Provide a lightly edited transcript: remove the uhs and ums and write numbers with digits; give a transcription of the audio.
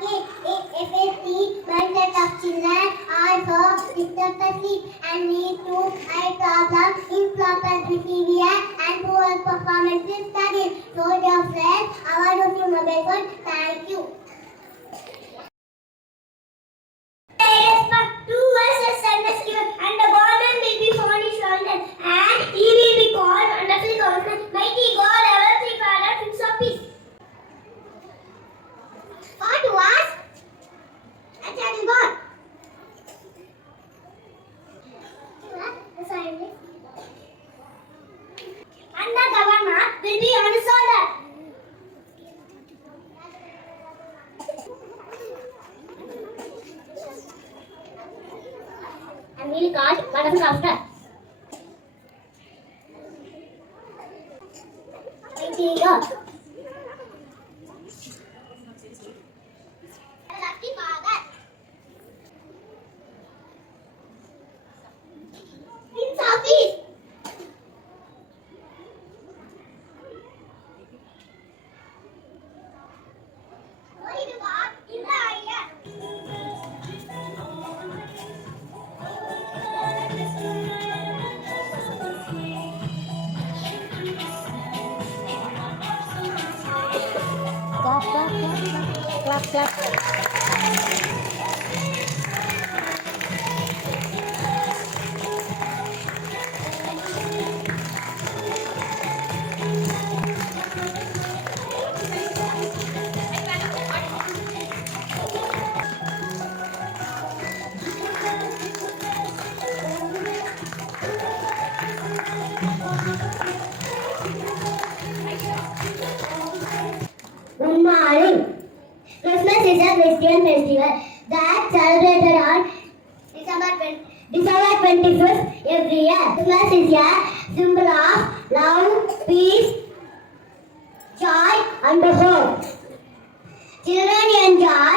FAC mindset of children also disturb the sleep and lead to eye problems, improper behavior, and poor performance in studies. So, dear friends, avoid using mobile phone. Thank you. And the government will be furnished and he will be called wonderful government. Mighty God, ever three father, Prince of Peace. What was? I tell you God. And the governor will be on his shoulder. And we will call wonderful after. Mighty God. Lucky Father. Prince of Peace. Glory to God in the highest. Clap, clap, clap. Good morning. Christmas is a Christian festival that celebrated on December 25th every year. Christmas is a symbol of love, peace, joy, and hope. Children enjoy